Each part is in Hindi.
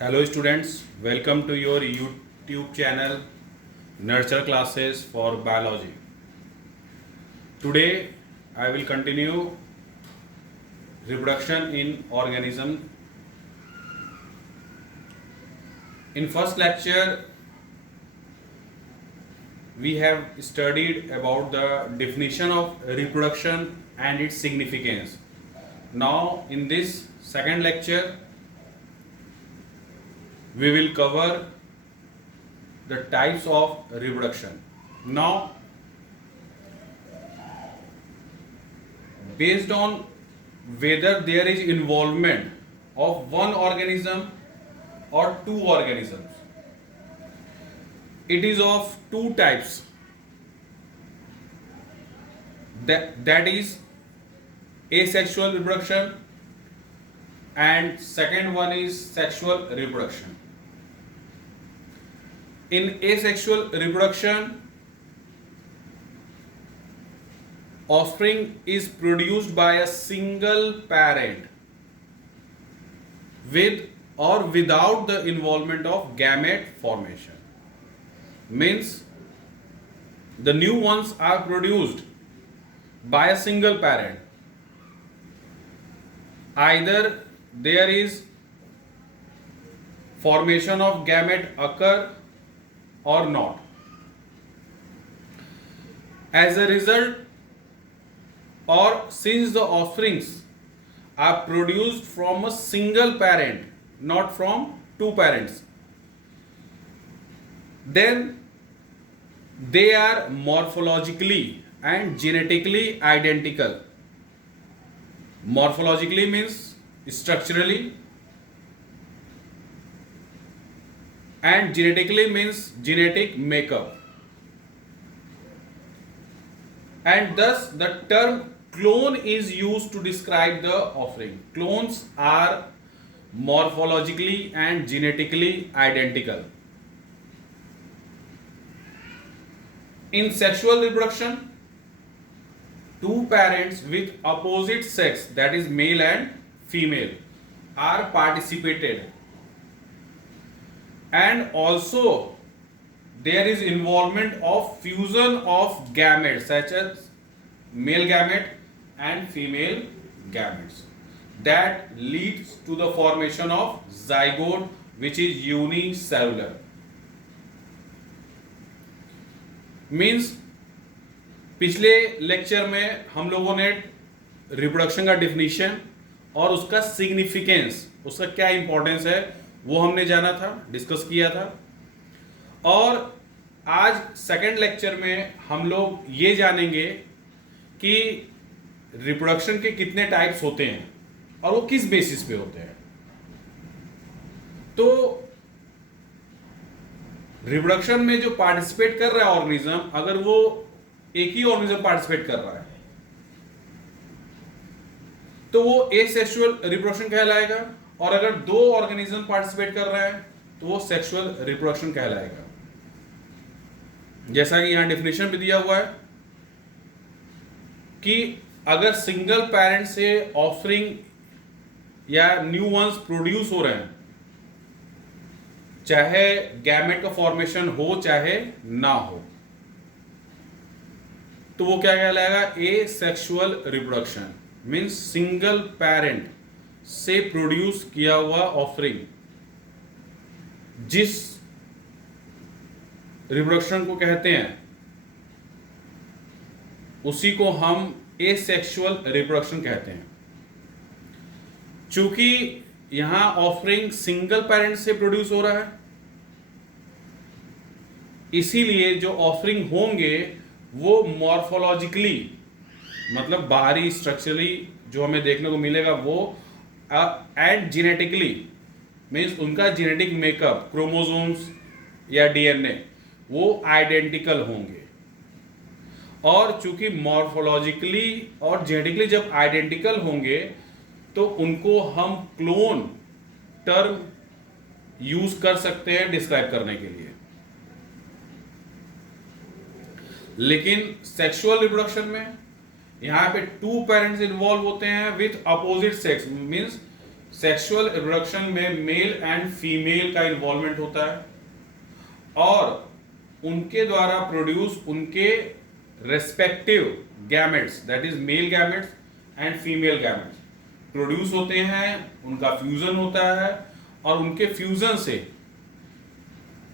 Hello students, welcome to your YouTube channel Nurture Classes for Biology. Today I will continue reproduction in organism. In first lecture we have studied about the definition of reproduction and its significance. Now in this second lecture we will cover the types of reproduction. Now, based on whether there is involvement of one organism or two organisms, it is of two types. That is asexual reproduction, and second one is sexual reproduction. In asexual reproduction, offspring is produced by a single parent with or without the involvement of gamete formation. Means the new ones are produced by a single parent. Either there is formation of gamete occur or not. As a result, or since the offsprings are produced from a single parent, not from two parents, then they are morphologically and genetically identical. Morphologically means structurally, and genetically means genetic makeup. And thus the term clone is used to describe the offspring. Clones are morphologically and genetically identical. In sexual reproduction, two parents with opposite sex, that is male and female, are participated, and also there is involvement of fusion of gametes such as male gamete and female gametes that leads to the formation of zygote, which is unicellular. Means पिछले लेक्चर में हम लोगों ने रिप्रोडक्शन का डिफिनीशन और उसका सिग्निफिकेंस, उसका क्या इंपॉर्टेंस है, वो हमने जाना था, डिस्कस किया था. और आज सेकंड लेक्चर में हम लोग ये जानेंगे कि रिप्रोडक्शन के कितने टाइप्स होते हैं और वो किस बेसिस पे होते हैं. तो रिप्रोडक्शन में जो पार्टिसिपेट कर रहा है ऑर्गेनिज्म, अगर वो एक ही ऑर्गेनिज्म पार्टिसिपेट कर रहा है तो वो एसेक्सुअल रिप्रोडक्शन कहलाएगा, और अगर दो ऑर्गेनिज्म पार्टिसिपेट कर रहे हैं तो वो सेक्सुअल रिप्रोडक्शन कहलाएगा. जैसा कि यहां डेफिनेशन भी दिया हुआ है कि अगर सिंगल पेरेंट से ऑफस्प्रिंग या न्यू वंस प्रोड्यूस हो रहे हैं, चाहे गैमेट का फॉर्मेशन हो चाहे ना हो, तो वो क्या कहलाएगा, asexual reproduction. Means single parent से प्रोड्यूस किया हुआ ऑफस्प्रिंग, जिस रिप्रोडक्शन को कहते हैं उसी को हम एसेक्सुअल रिप्रोडक्शन कहते हैं. चूंकि यहां ऑफस्प्रिंग सिंगल पेरेंट से प्रोड्यूस हो रहा है, इसीलिए जो ऑफस्प्रिंग होंगे वो मॉर्फोलॉजिकली, मतलब बाहरी स्ट्रक्चरली जो हमें देखने को मिलेगा वो, एंड जेनेटिकली मीन्स उनका जेनेटिक मेकअप, क्रोमोसोम्स या डीएनए, वो आइडेंटिकल होंगे. और चूंकि मॉर्फोलॉजिकली और जेनेटिकली जब आइडेंटिकल होंगे तो उनको हम क्लोन टर्म यूज कर सकते हैं डिस्क्राइब करने के लिए. लेकिन सेक्सुअल रिप्रोडक्शन में यहां पे टू पेरेंट्स इन्वॉल्व होते हैं with opposite sex. Means sexual reproduction में मेल एंड फीमेल का इन्वॉल्वमेंट होता है और उनके द्वारा प्रोड्यूस उनके respective gametes, that is male gametes and female gametes produce होते हैं, उनका फ्यूजन होता है और उनके फ्यूजन से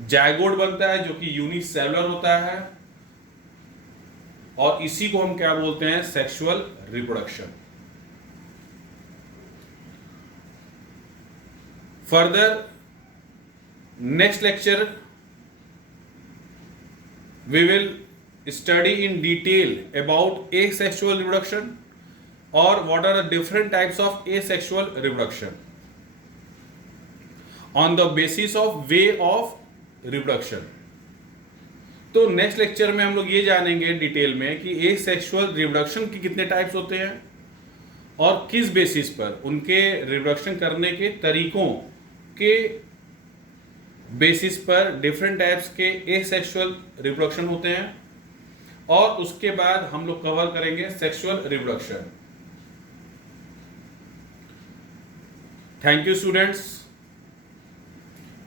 जायगोट बनता है जो कि यूनिसेलुलर होता है और इसी को हम क्या बोलते हैं? Sexual reproduction. Further, next lecture we will study in detail about asexual reproduction or what are the different types of asexual reproduction on the basis of way of reproduction. तो नेक्स्ट लेक्चर में हम लोग ये जानेंगे डिटेल में कि एसेक्सुअल रिप्रोडक्शन के कितने टाइप्स होते हैं और किस बेसिस पर उनके रिप्रोडक्शन करने के तरीकों के बेसिस पर डिफरेंट टाइप्स के एसेक्सुअल रिप्रोडक्शन होते हैं और उसके बाद हम लोग कवर करेंगे sexual reproduction. Thank you students.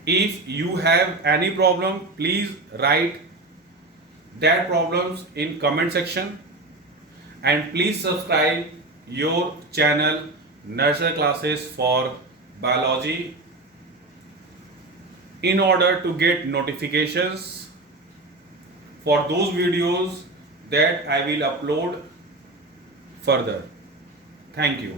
If you have any problem please right that problems in comment section and please subscribe your channel nursery classes for biology in order to get notifications for those videos that I will upload further. Thank you.